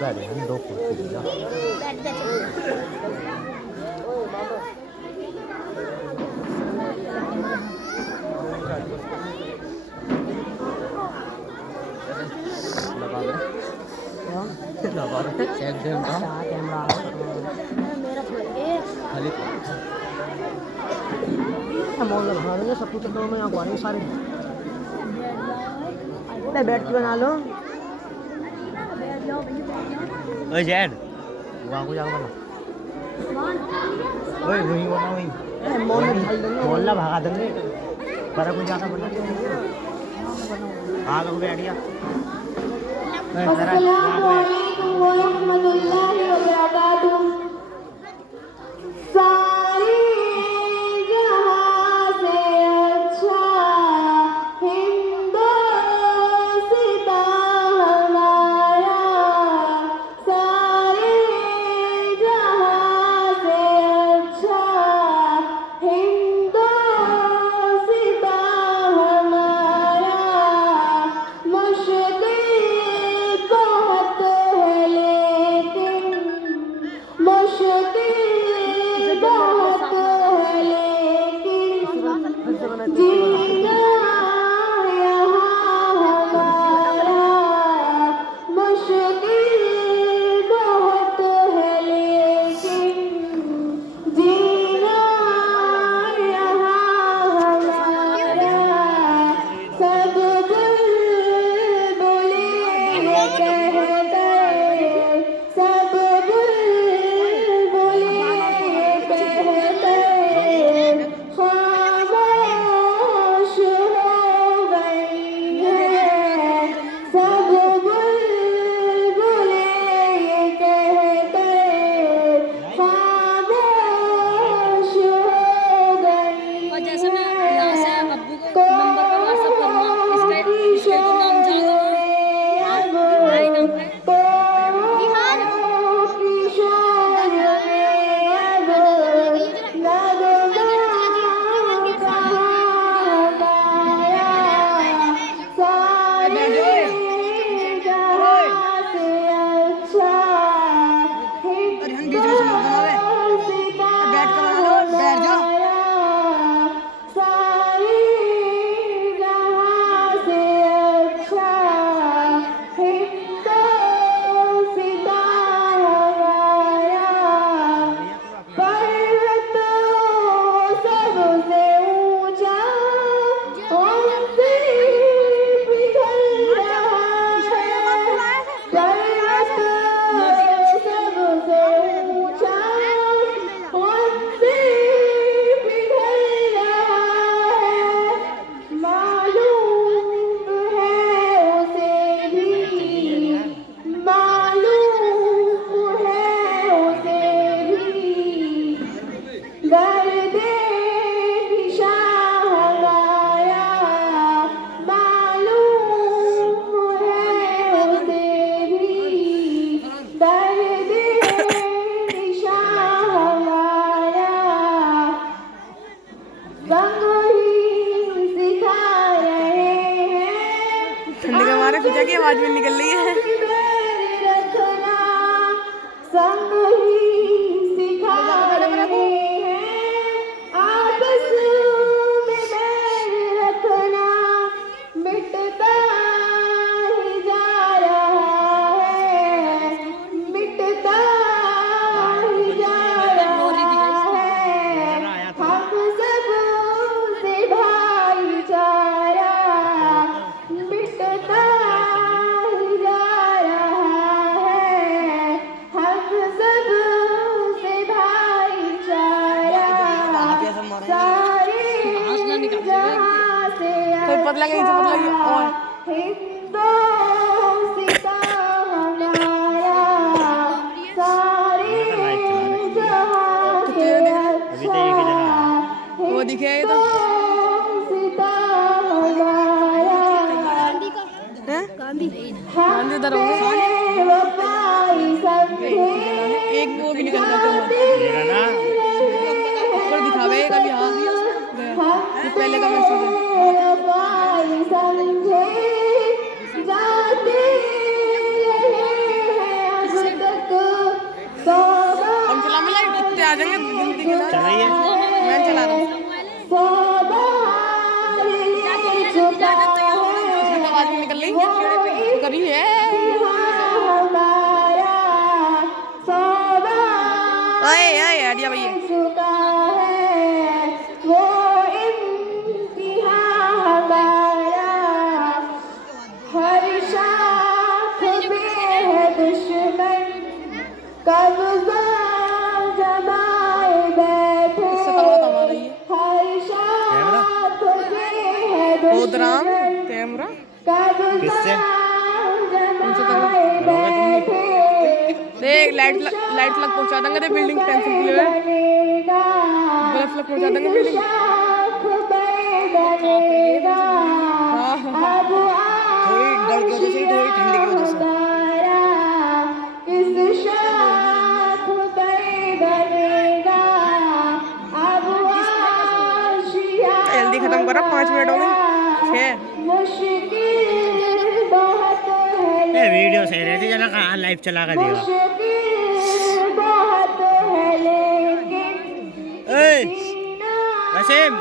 बैठे हम दो कुर्सी दिया कैमरा मॉल में बना देंगे सब कुछ में यहाँ आ सारे बैठ के बना लो जैड वहाँ को जाकर बना वही बना वही मोहल्ला भगा देंगे पर कोई जाकर बना हाँ लोग बैठ गया ठंडी के मारे पूजा की आवाज भी निकल रही है। पतला गई और वो दिखे तो गांधी उधर होंगे एक वो भी निकल जाते ऊपर दिखावे कभी हाँ ये पहले का मैसेज है। आ जाएंगे जिंदगी के। चलाइए। मैं चला रहा हूँ। उसकी आवाज भी निकल रही करी है। ओए ओए आडिया भैया राम कैमरा किससे देख लाइट लग पहुंचा देंगे। देख बिल्डिंग टेंशन के लिए बल्ब लग पहुंचा देंगे बिल्डिंग। थोड़ी डर की वजह से, थोड़ी ठंडी की वजह से। जल्दी खत्म करो 5 मिनट हो गए 6। वीडियो सही रहती जना कहाँ लाइव चला कर दिया। वसीम